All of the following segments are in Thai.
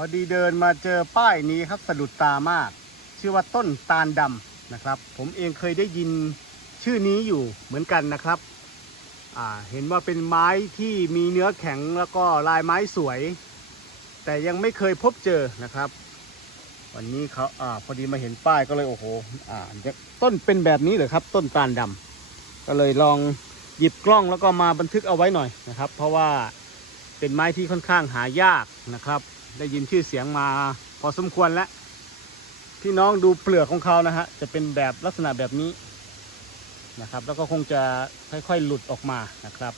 พอดีเดินมาเจอป้ายนี้ครับสะดุดตามาก ชื่อว่าต้นตาลดำนะครับ ผมเองเคยได้ยินชื่อนี้อยู่เหมือนกันนะครับเห็นว่าเป็นไม้ที่มีเนื้อแข็งแล้วก็ลายไม้สวย แต่ยังไม่เคยพบเจอนะครับ วันนี้เขาอาพอดีมาเห็นป้ายก็เลยโอ้โหอ่าต้นเป็นแบบนี้เหรอครับ ต้นตาลดำก็เลยลองหยิบกล้องแล้วก็มาบันทึกเอาไว้หน่อยนะครับ เพราะว่าเป็นไม้ที่ค่อนข้างหายากนะครับ ได้ยินชื่อเสียงมาพอสมควรแล้วพี่น้องดูเปลือกของเขานะฮะจะเป็นแบบลักษณะแบบนี้นะครับ แล้วก็คงจะค่อยๆหลุดออกมานะครับ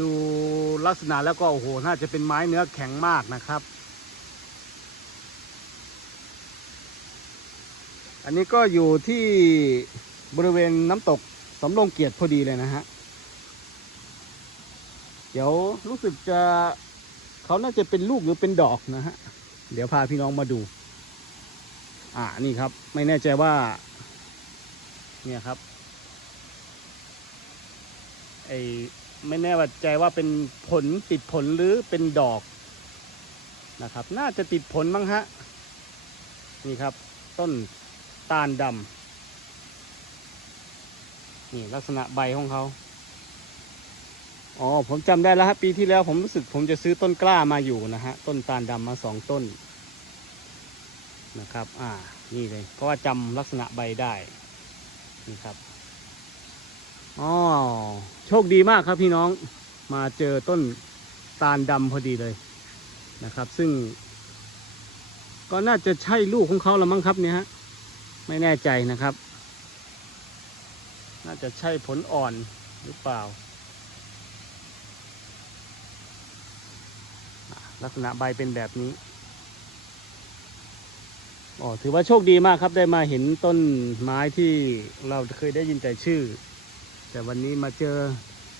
ดูลักษณะแล้วก็โอ้โหน่าจะเป็นไม้เนื้อแข็งมากนะครับ อันนี้ก็อยู่ที่บริเวณน้ำตกสำโรงเกียรติพอดีเลยนะฮะเดี๋ยวรู้สึกจะ เขาน่าจะเป็นลูกหรือเป็นดอกนะฮะ เดี๋ยวพาพี่น้องมาดู อ่านี่ครับ ไม่แน่ใจว่า เนี่ยครับไอไม่แน่ว่าใจว่าเป็นผลติดผลหรือเป็นดอกนะครับ น่าจะติดผลมั้งฮะ นี่ครับ ต้นตาลดำนี่ลักษณะใบของเขา อ๋อผมจำได้แล้วฮะปีที่แล้วผมรู้สึกผมจะซื้อต้นกล้ามาอยู่นะฮะต้นตาลดำมาสองต้นนะครับ อ่า นี่เลย เพราะว่าจำลักษณะใบได้นี่ครับอ๋อโชคดีมากครับพี่น้องมาเจอต้นตาลดำพอดีเลยนะครับ ซึ่ง ก็น่าจะใช่ลูกของเขาละมั้งครับเนี่ยฮะไม่แน่ใจนะครับ น่าจะใช่ผลอ่อนหรือเปล่า ลักษณะใบเป็นแบบนี้อ๋อถือว่าโชคดีมากครับได้มาเห็นต้นไม้ที่เราเคยได้ยินแต่ชื่อ แต่วันนี้มาเจอ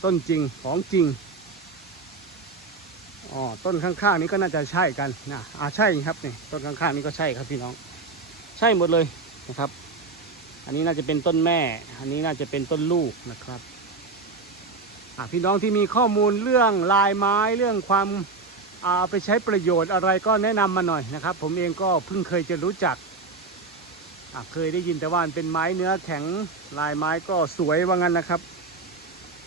ต้นจริงของจริงอ๋อต้นข้างๆนี้ก็น่าจะใช่กันนะอ่าใช่ครับนี่ต้นข้างๆนี้ก็ใช่ครับพี่น้อง ใช่หมดเลยนะครับ อันนี้น่าจะเป็นต้นแม่ อันนี้น่าจะเป็นต้นลูกนะครับอ่าพี่น้องที่มีข้อมูลเรื่องลายไม้เรื่องความ เอาไปใช้ประโยชน์อะไรก็แนะนำมาหน่อยนะครับ ผมเองก็เพิ่งเคยจะรู้จักเคยได้ยินแต่ว่าเป็นไม้เนื้อแข็งลายไม้ก็สวยว่างั้นนะครับ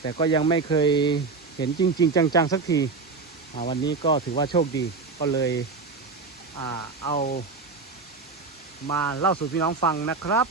แต่ก็ยังไม่เคยเห็นจริง ๆ จังๆสักทีวันนี้ก็ถือว่าโชคดีก็เลยอเอามาเล่าสู่พี่น้องฟังนะครับ